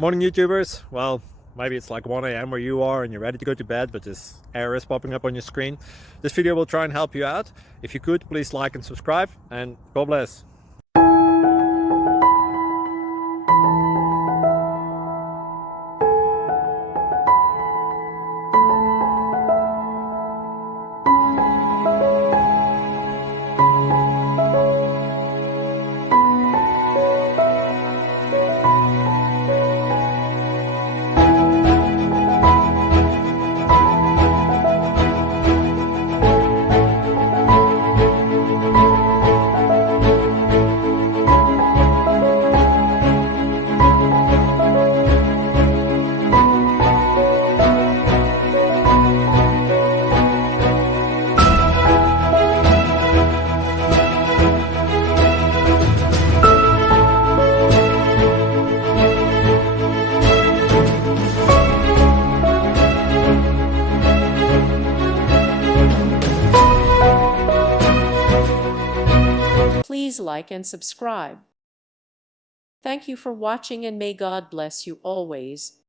Morning YouTubers. Well, maybe it's like 1 a.m. where you are and you're ready to go to bed, but this error is popping up on your screen. This video will try and help you out. If you could, please like and subscribe, and God bless. Please like and subscribe. Thank you for watching, and may God bless you always.